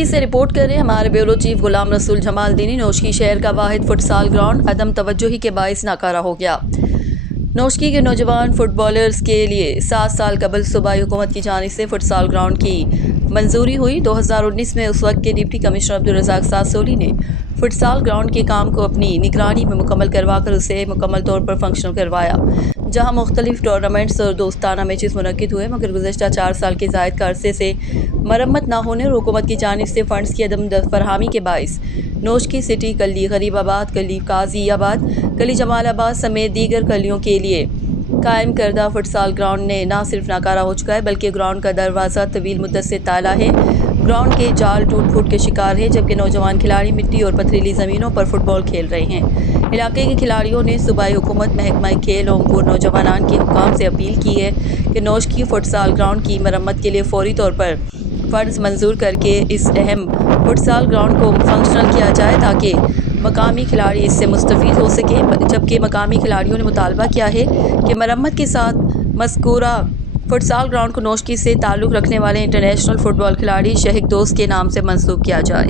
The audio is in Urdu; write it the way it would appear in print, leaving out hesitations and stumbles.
نوشکی سے رپورٹ کر رہے ہیں ہمارے بیورو چیف غلام رسول جمال دینی۔ نوشکی شہر کا واحد فٹسال گراؤنڈ عدم توجہی کے باعث ناکارہ ہو گیا۔ نوشکی کے نوجوان فٹ بالرز کے لیے 7 سال قبل صوبائی حکومت کی جانب سے فٹسال گراؤنڈ کی منظوری ہوئی۔ 2019 میں اس وقت کے ڈپٹی کمشنر عبدالرزاق ساسولی نے فٹسال گراؤنڈ کے کام کو اپنی نگرانی میں مکمل کروا کر اسے مکمل طور پر فنکشنل کروایا، جہاں مختلف ٹورنامنٹس اور دوستانہ میچز منعقد ہوئے، مگر گزشتہ 4 سال کے زائد کا عرصے سے مرمت نہ ہونے اور حکومت کی جانب سے فنڈز کی عدم فراہمی کے باعث نوشکی سٹی، کلی غریب آباد، کلی قاضی آباد، کلی جمال آباد سمیت دیگر کلیوں کے لیے قائم کردہ فٹسال گراؤنڈ نے نہ صرف ناکارہ ہو چکا ہے بلکہ گراؤنڈ کا دروازہ طویل مدت سے تالا ہے۔ گراؤنڈ کے جال ٹوٹ پھوٹ کے شکار ہے، جبکہ نوجوان کھلاڑی مٹی اور پتھریلی زمینوں پر فٹ بال کھیل رہے ہیں۔ علاقے کے کھلاڑیوں نے صوبائی حکومت، محکمہ کھیل، امور نوجوانان کے حکام سے اپیل کی ہے کہ نوشکی فٹسال گراؤنڈ کی مرمت کے لیے فوری طور پر فنڈز منظور کر کے اس اہم فٹسال گراؤنڈ کو فنکشنل کیا جائے تاکہ مقامی کھلاڑی اس سے مستفید ہو سکیں، جبکہ مقامی کھلاڑیوں نے مطالبہ کیا ہے کہ مرمت کے ساتھ مذکورہ فٹسال گراؤنڈ کو نوشکی سے تعلق رکھنے والے انٹرنیشنل فٹ بال کھلاڑی شہک دوست کے نام سے منسوب کیا جائے۔